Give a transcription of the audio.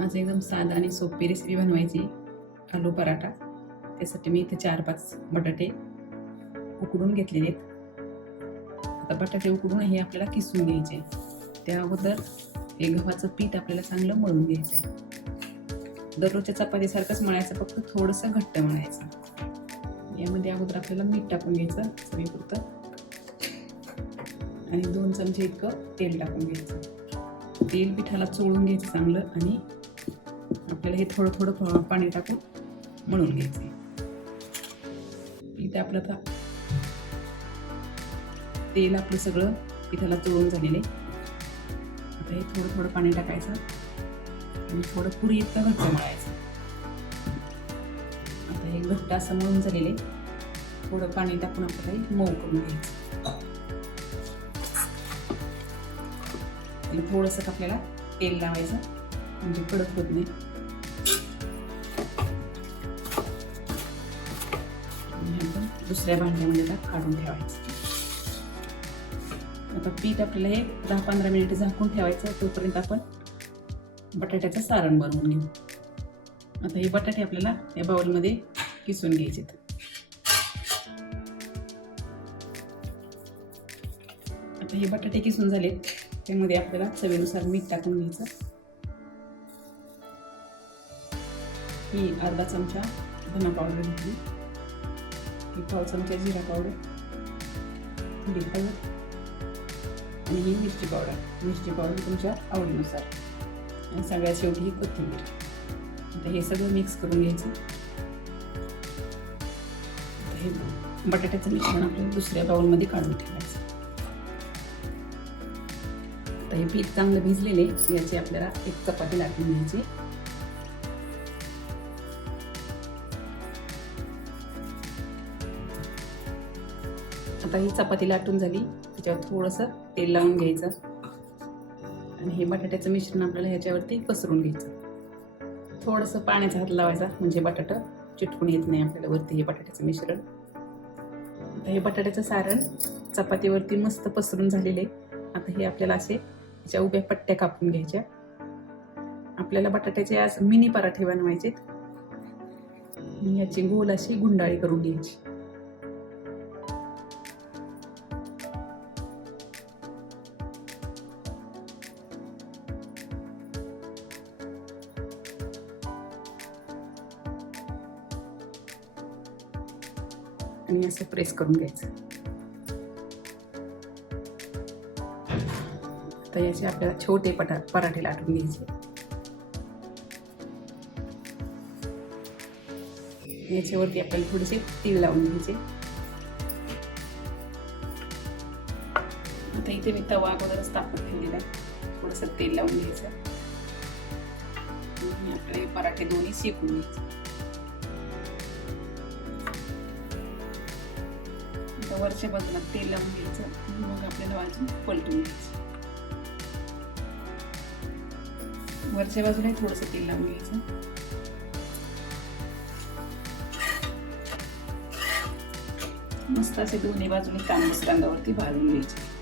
आज एकदम साधा आणि सोपी रेसिपी बनवायची आलू पराठा. त्यासाठी मी इथे चार पाच बटाटे उकडून घेतलेले आहेत. आता बटाटे उकडून हे आपल्याला किसून घ्यायचे त्या अगोदर हे गव्हाचं पीठ आपल्याला चांगलं मळून घ्यायचं दररोजच्या चपातीसारखंच मळायचं फक्त थोडंसं घट्ट मळायचं. यामध्ये अगोदर आपल्याला मीठ टाकून घ्यायचं चवीपुरतं. आणि दोन चमचे इतकं तेल टाकून घ्यायचं. तेल पिठाला चोळून घ्यायचं चांगलं आणि आपल्याला हे थोडं थोडं पाणी टाकून मळून घ्यायचं. इथे आपलं आता तेल आपलं सगळं पिठाला चोळून झालेले आता हे थोडं थोडं पाणी टाकायचं आणि थोडं पुरी इतकं घट्ट मळायचं. आता हे घट्ट असं मळून झालेले थोडं पाणी टाकून आपल्याला हे मऊ करून घ्यायचं. आणि थोडंसं आपल्याला तेल लावायचं म्हणजे कडक होत नाही. दुसऱ्या भांड्यामध्ये काढून ठेवायचं. आता पीठ आपल्याला हे दहा पंधरा मिनिट झाकून ठेवायचं तोपर्यंत आपण बटाट्याचं सारण बनवून घेऊ. आता हे बटाटे आपल्याला या बाउलमध्ये किसून घ्यायचे आता हे बटाटे किसून झालेत. त्यामध्ये आपल्याला चवीनुसार मीठ टाकून घ्यायचं ही अर्धा चमचा धना पावडर घेतली ही पाव चमचा जिरा पावडर थोडी हळद आणि ही मिरची पावडर मिरची पावडर तुमच्या आवडीनुसार आणि सगळ्यात शेवटी ही कोथिंबीर आता हे सगळं मिक्स करून घ्यायचं हे बटाट्याचं मिश्रण आपल्याला दुसऱ्या बाउलमध्ये काढून ठेवायचं आता हे पीठ चांगलं भिजलेले याची आपल्याला एक चपाती लाटून घ्यायची. आता ही चपाती लाटून झाली. त्याच्यावर थोडंसं तेल लावून घ्यायचं. आणि हे बटाट्याचं मिश्रण आपल्याला ह्याच्यावरती पसरून घ्यायचं. थोडंसं पाण्याचा हात लावायचा म्हणजे बटाटा चिटकून येत नाही आपल्याला वरती हे बटाट्याचं मिश्रण. आता हे बटाट्याचं सारण चपातीवरती मस्त पसरून झालेले आता हे आपल्याला असे याच्या उभ्या पट्ट्या कापून घ्यायच्या. आपल्याला बटाट्याचे आज मिनी पराठे बनवायचे याची गोल अशी गुंडाळी करून घ्यायची. आणि असं प्रेस करून घ्यायचं. तर याचे आपल्याला छोटे पटा पराठे लाटून घ्यायचे. याच्यावरती आपल्याला थोडेसे तीळ लावून घ्यायचे. आता इथे मी तवा अगोदरच तापून ठेवलेला आहे. थोडंसं तेल लावून घ्यायचं. आणि पराठे दोन्ही शेकून घ्यायचे. वरच्या बाजूला तेल लावून घ्यायचं. मग आपल्याला बाजू पलटून घ्यायचं. वरच्या बाजूला थोडंसं तेल लावून घ्यायचं. मस्त असे दोन्ही बाजूने कांदा रंगावरती भाजून घ्यायचे.